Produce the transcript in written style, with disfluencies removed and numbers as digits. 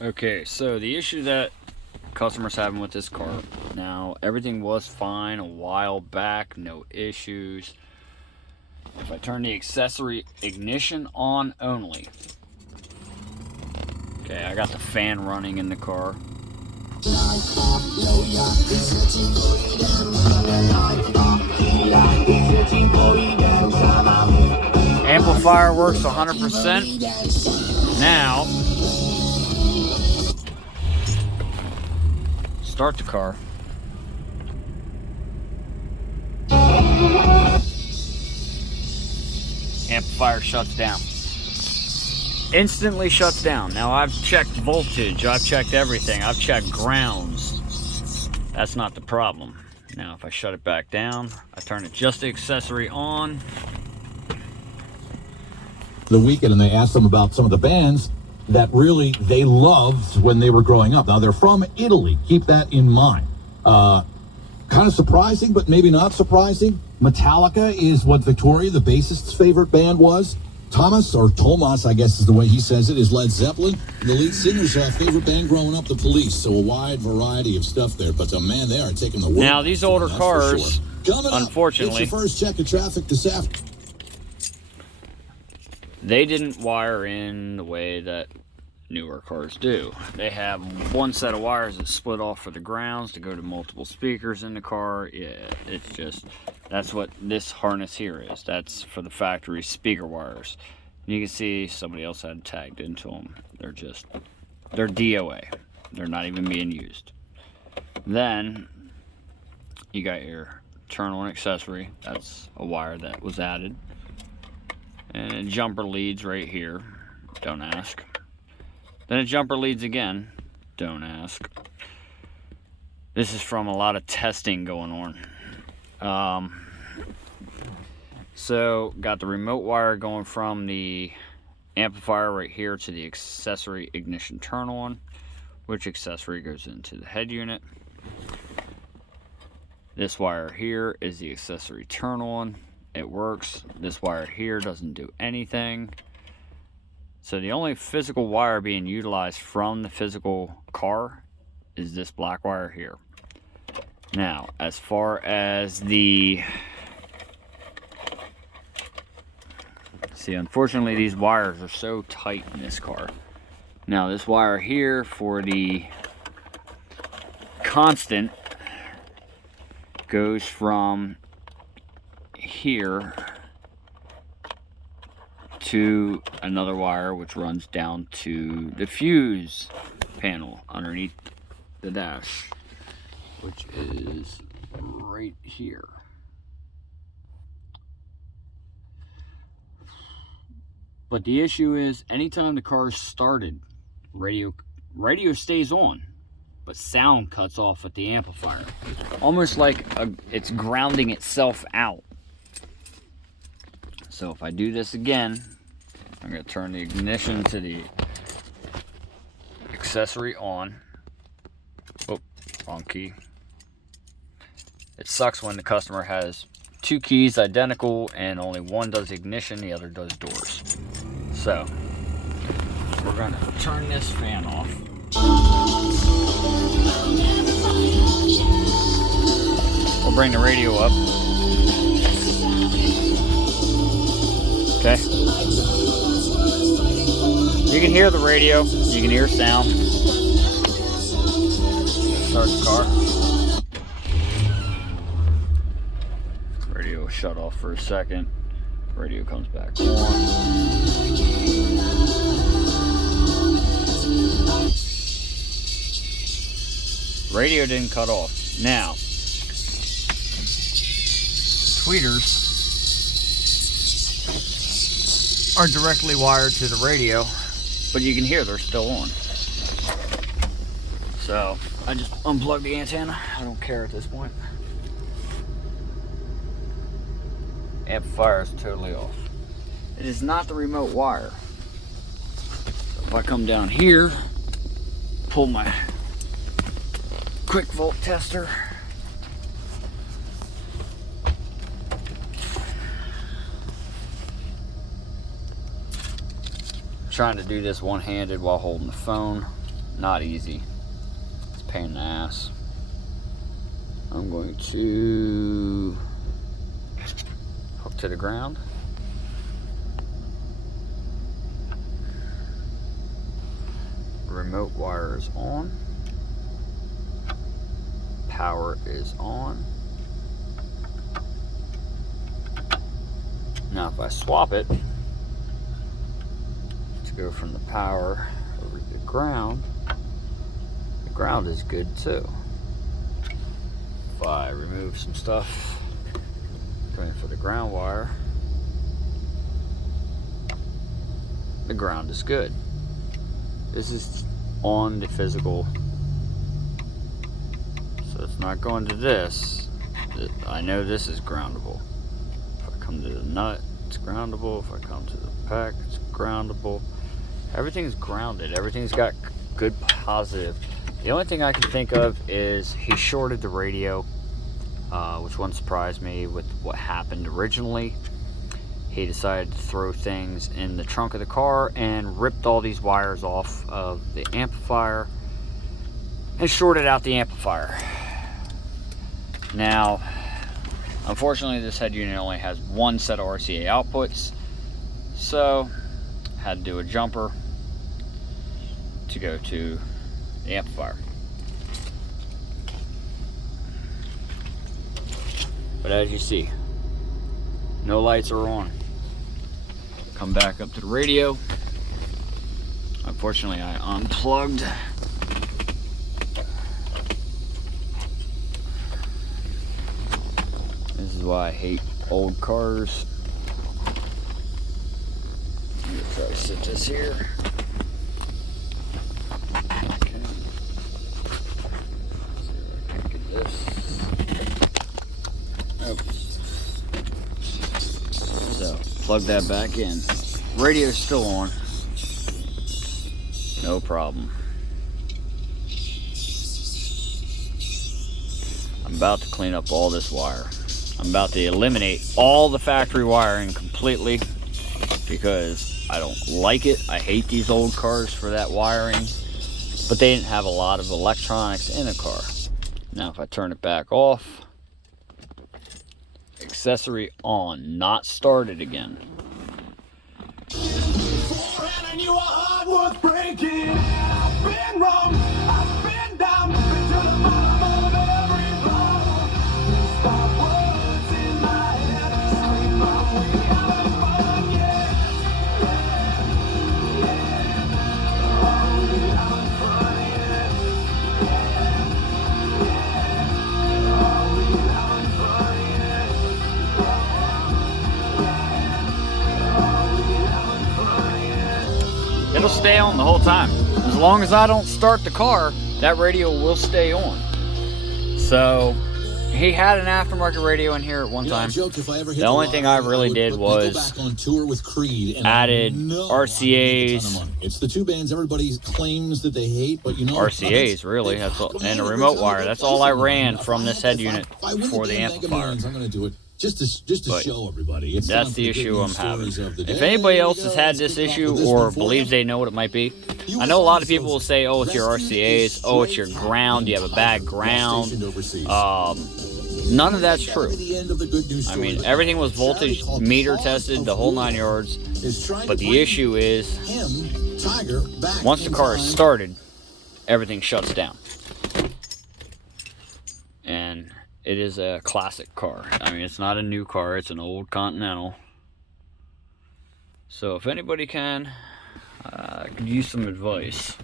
Okay, so the issue that customers having with this car, now everything was fine a while back, no issues. If I turn the accessory ignition on only, okay, I got the fan running in the car. Amplifier works 100%. Now, start the car. Amplifier shuts down. Instantly shuts down. Now I've checked voltage, I've checked everything, I've checked grounds. That's not the problem. Now if I shut it back down, I turn it just the accessory on. The weekend, and they asked them about some of the bands that really they loved when they were growing up. Now they're from Italy. Keep that in mind. Kind of surprising, but maybe not surprising. Metallica is what Victoria, the bassist's favorite band, was. Thomas, I guess is the way he says it, is Led Zeppelin. The lead singer's favorite band growing up, The Police. So a wide variety of stuff there. But man, they are taking the world. Now these older cars, sure. unfortunately, it's your first check of traffic this afternoon. They didn't wire in the way that newer cars do. They have one set of wires that split off for the grounds to go to multiple speakers in the car. Yeah, it's just, that's what this harness here is. That's for the factory speaker wires. And you can see somebody else had tagged into them. They're DOA. They're not even being used. Then you got your turn on accessory. That's a wire that was added. And a jumper leads right here. Don't ask. Then a jumper leads again. Don't ask. This is from a lot of testing going on. So got the remote wire going from the amplifier right here to the accessory ignition turn on, which accessory goes into the head unit. This wire here is the accessory turn on. It works. This wire here doesn't do anything. So the only physical wire being utilized from the physical car is this black wire here. Now, as far as the... See, unfortunately, these wires are so tight in this car. Now, this wire here for the constant goes from here to another wire which runs down to the fuse panel underneath the dash, which is right here. But the issue is, anytime the car is started, radio stays on, but sound cuts off at the amplifier, almost like it's grounding itself out. So if I do this again, I'm going to turn the ignition to the accessory on. Oh, wrong key. It sucks when the customer has two keys identical and only one does ignition, the other does doors. So we're going to turn this fan off. We'll bring the radio up. Okay. You can hear the radio. You can hear sound. Start the car. Radio will shut off for a second. Radio comes back on. Radio didn't cut off. Now, tweeters are directly wired to the radio, but you can hear they're still on. So I just unplugged the antenna. I don't care at this point. Amplifier is totally off. It is not the remote wire. So if I come down here, pull my quick volt tester, trying to do this one-handed while holding the phone. not easy. It's a pain in the ass. I'm going to hook to the ground. Remote wire is on. Power is on. Now if I swap it to go from the power over to the ground is good too. If I remove some stuff going for the ground wire, the ground is good. This is on the physical, so it's not going to this. I know this is groundable. If I come to the nut, it's groundable. If I come to the pack, it's groundable. Everything's grounded. Everything's got good positive. The only thing I can think of is he shorted the radio, which wouldn't surprise me with what happened originally. He decided to throw things in the trunk of the car and ripped all these wires off of the amplifier and shorted out the amplifier. Now, unfortunately, this head unit only has one set of RCA outputs, so had to do a jumper to go to the amplifier. But as you see, no lights are on. Come back up to the radio. Unfortunately, I unplugged. This is why I hate old cars. I'm gonna try to sit this here. Okay. See if I can get this. Oh. So, plug that back in. Radio's still on. No problem. I'm about to clean up all this wire. I'm about to eliminate all the factory wiring completely because I don't like it. I hate these old cars for that wiring, but they didn't have a lot of electronics in a car. Now if I turn it back off, accessory on, not started again. And you are hard worth breaking. I've been wrong, I've been down, been to the bottom of every bottle. Stop words in my head, sleep on we haven't fun yet. Oh, we haven't fun yet. Oh, we haven't fun yet. It'll stay on the whole time. As long as I don't start the car, that radio will stay on. So, he had an aftermarket radio in here at one time. The only thing I really did was added RCAs. It's the two bands everybody claims that they hate, but you know RCAs, really. That's all, and a remote wire. That's all I ran from this head unit for the amplifier. I'm going to do it. Just to show everybody. It's that's the issue I'm having. If anybody else has had this issue or believes they know what it might be, I know a lot of people will say, oh, it's your RCAs, oh, it's your ground, you have a bad ground. None of that's true. I mean, everything was voltage meter tested, the whole 9 yards. But the issue is, once the car is started, everything shuts down. And it is a classic car. I mean, it's not a new car. It's an old Continental. So if anybody can, could use some advice.